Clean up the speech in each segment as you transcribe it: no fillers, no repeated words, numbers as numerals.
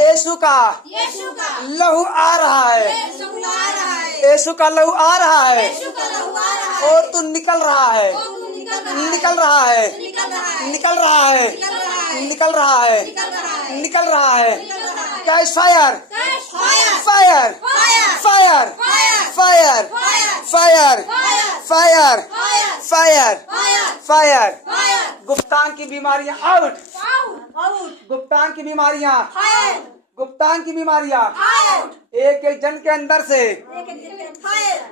यीशु का लहू आ रहा है, यीशु का लहू आ रहा है, और तू निकल रहा है, निकल रहा है, निकल रहा है, निकल रहा है, निकल रहा है। Cash fire, fire, fire, fire, fire, fire, fire, fire. गुप्तांग की बीमारियां आउट, गुप्तांग की बीमारियां, गुप्तांग की बीमारियां एक एक जन के अंदर से,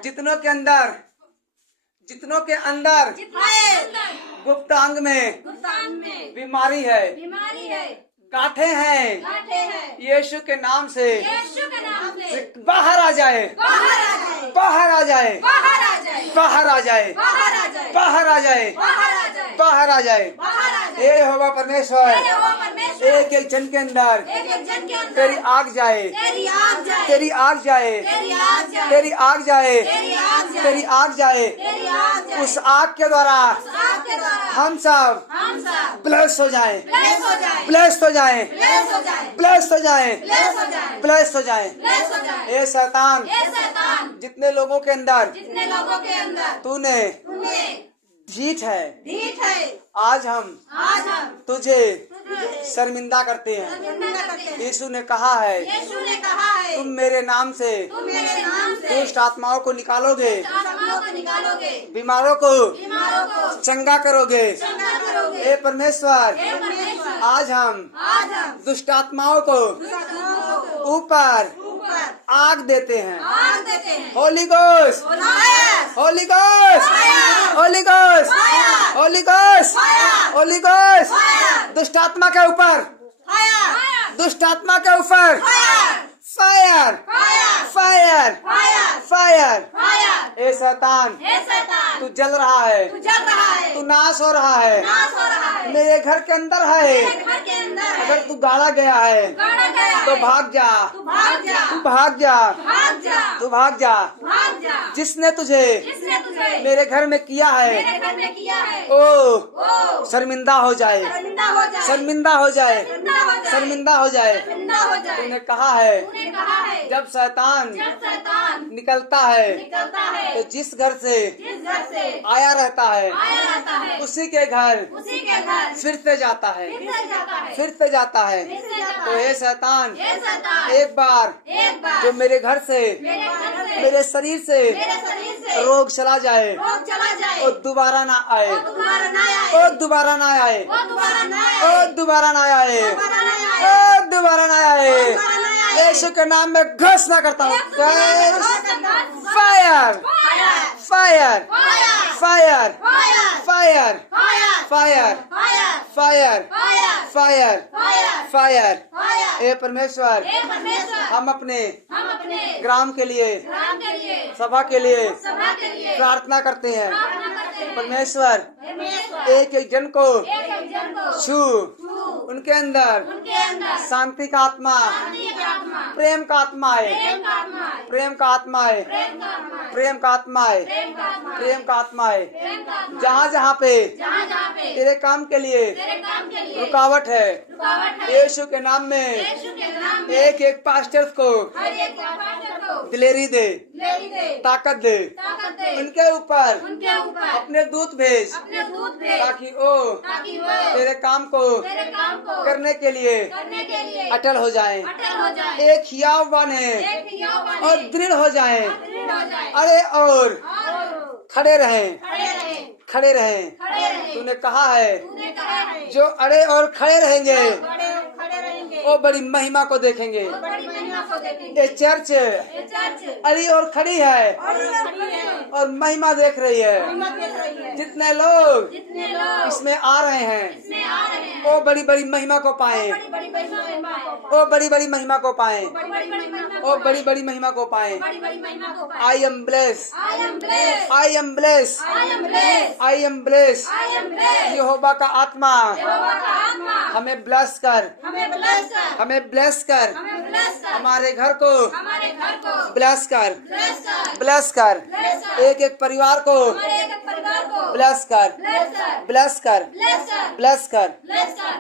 जितनों के अंदर, जितनों के अंदर गुप्तांग में बीमारी है, गांठें हैं, यीशु के नाम से बाहर आ जाए, बाहर आ जाए, बाहर आ जाए, बाहर आ जाए, बाहर आ जाए। हे यहोवा परमेश्वर, एक एक जन के अंदर तेरी आग जाए, तेरी आग जाए, तेरी आग जाए, तेरी आग जाए। उस आग के द्वारा हम सब ब्लेस हो जाए, ब्लेस हो जाए, ब्लेस हो जाए, ब्लेस हो जाए। ए शैतान, जितने लोगों के अंदर तूने ढीठ है, आज हम तुझे शर्मिंदा करते हैं। यीशु ने कहा है, तुम मेरे नाम से दुष्ट आत्माओं को निकालोगे, बीमारों को चंगा करोगे। हे परमेश्वर, आज हम दुष्ट आत्माओं को ऊपर आग देते हैं। Holi ghost, Holi ghost, Holi ghost, Holi ghost, Holi ghost. दुष्ट आत्मा के ऊपर, दुष्ट आत्मा के ऊपर फायर, फायर, फायर। ए शैतान, तू जल रहा है, तू नाश हो रहा है, मेरे घर के अंदर है। अगर तू गाड़ा गया है तो भाग जा, तू भाग जा, तू भाग जा। जिसने तुझे मेरे घर में किया है ओ शर्मिंदा हो जाए, शर्मिंदा हो जाए, शर्मिंदा हो जाए। तूने कहा है जब शैतान निकलता है तो जिस घर से आया रहता है उसी के घर फिर से जाता है, फिर से जाता है। तो हे शैतान, एक बार जो मेरे घर से, मेरे शरीर से रोग चला जाए और दोबारा ना आए, और दोबारा ना आए, और दोबारा ना आए, और दोबारा ना आए। यीशु के नाम में घोषणा करता हूँ, fire, fire, fire, fire, fire, fire, fire, fire. हे परमेश्वर, हम अपने ग्राम के लिए, सभा के लिए प्रार्थना करते हैं। परमेश्वर, एक एक जन को छू, उनके अंदर शांति का आत्मा, प्रेम का आत्मा है, प्रेम का आत्मा है, प्रेम का आत्मा है, प्रेम का आत्मा है। जहाँ जहाँ पे तेरे काम के लिए रुकावट है, यीशु के नाम में एक एक पास्टर को दिलेरी दे, ताकत दे, उनके ऊपर अपने दूत भेज, ताकि वो तेरे काम को करने के लिए अटल हो जाए, एक हियावन है और दृढ़ हो जाए। अरे और खड़े रहें, खड़े रहें। तूने कहा है जो अड़े और खड़े रहेंगे वो बड़ी महिमा को देखेंगे। ये चर्च अड़ी और खड़ी है और महिमा देख रही है। जितने लोग इसमें आ रहे हैं वो बड़ी बड़ी महिमा को पाएं, वो बड़ी बड़ी महिमा को पाएं, वो बड़ी बड़ी महिमा को पाएं। I am bless, I am bless, I am bless. यहोवा का आत्मा हमें ब्लेस कर, हमें ब्लेस कर, हमारे घर को ब्लेस कर, ब्लेस कर। एक एक परिवार को ब्लेस कर, ब्लेस कर, ब्लेस कर,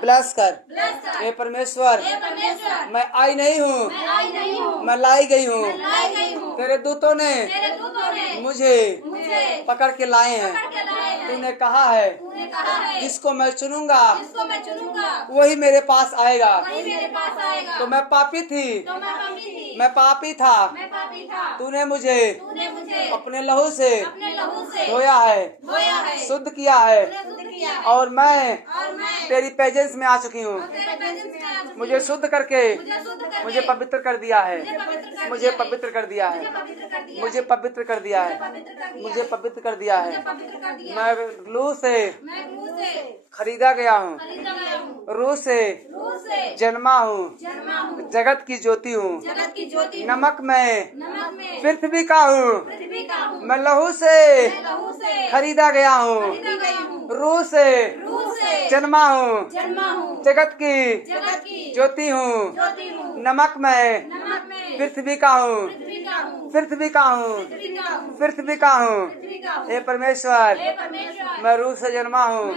ब्लेस कर। हे परमेश्वर, मैं आई नहीं हूँ, मैं लाई गई हूँ। तेरे दूतों ने मुझे पकड़ के लाए हैं। तूने कहा है जिसको मैं चुनूंगा वही मेरे पास आएगा। तो मैं पापी थी, मैं पापी था, तूने मुझे अपने लहू से धोया है, शुद्ध किया है, और मैं तेरी प्रेजेंस में आ चुकी हूँ। मुझे शुद्ध करके मुझे पवित्र कर दिया है, मुझे पवित्र कर दिया है, मुझे पवित्र कर दिया है, मुझे पवित्र कर दिया है। मैं लू से खरीदा गया हूँ, रूह से जन्मा हूँ, जगत की ज्योति हूँ, नमक में पृथ्वी का हूँ। मैं लहू से खरीदा गया हूँ, रूह से जन्मा हूँ, जगत की ज्योति हूँ, नमक में पृथ्वी का हूँ, पृथ्वी का हूँ, पृथ्वी का हूँ। हे परमेश्वर, मैं रूह से जन्मा हूँ।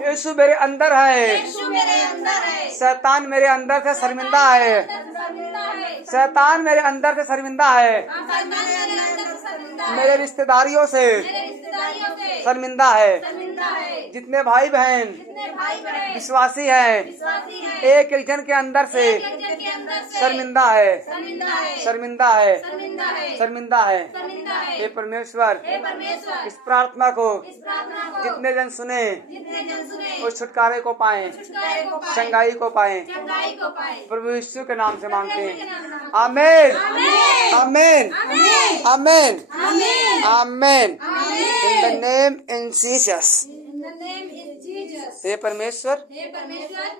यीशु मेरे अंदर है, शैतान मेरे अंदर से शर्मिंदा है, शैतान मेरे अंदर से शर्मिंदा है, मेरे रिश्तेदारियों से शर्मिंदा है। जितने भाई बहन विश्वासी हैं, एक एक जन के अंदर से शर्मिंदा है, शर्मिंदा है, शर्मिंदा है। हे परमेश्वर, इस प्रार्थना को जितने जन सुने उस छुटकारे को पाएं, चंगाई को पाएं। प्रभु यीशु के नाम से मांगते हैं। आमीन, आमीन, आमीन, आमीन। In the name in Jesus. हे परमेश्वर,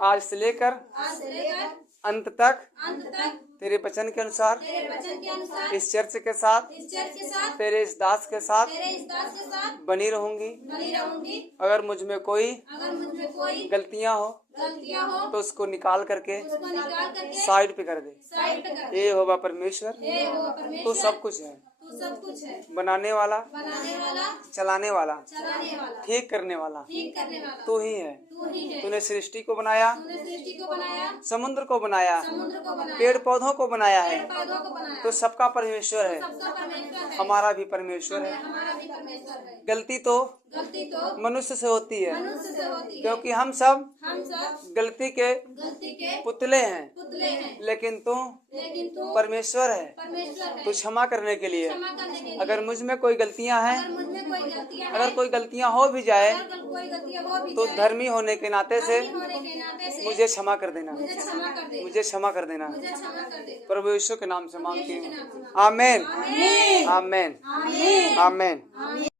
आज से लेकर अंत तक तेरे वचन के अनुसार इस चर्च के साथ, तेरे इस दास के साथ बनी रहूंगी। अगर मुझ में कोई गलतियां हो तो उसको निकाल करके साइड पे कर दे। ये होगा परमेश्वर, तो सब कुछ है, बनाने वाला, चलाने वाला, ठीक करने वाला तू ही है। तूने सृष्टि को बनाया, समुद्र को बनाया, पेड़ पौधों को बनाया है, तो सबका परमेश्वर है, हमारा भी परमेश्वर है। गलती तो मनुष्य से होती है, क्योंकि हम सब गलती के पुतले हैं, लेकिन तू परमेश्वर है, तू क्षमा करने के लिए। अगर मुझ में कोई गलतियां हैं, अगर कोई गलतियां हो भी जाए तो धर्मी होने के नाते से मुझे क्षमा कर देना, मुझे क्षमा कर देना। प्रभु यीशु के नाम से मांगती हूँ। आमीन, आमीन, आमीन।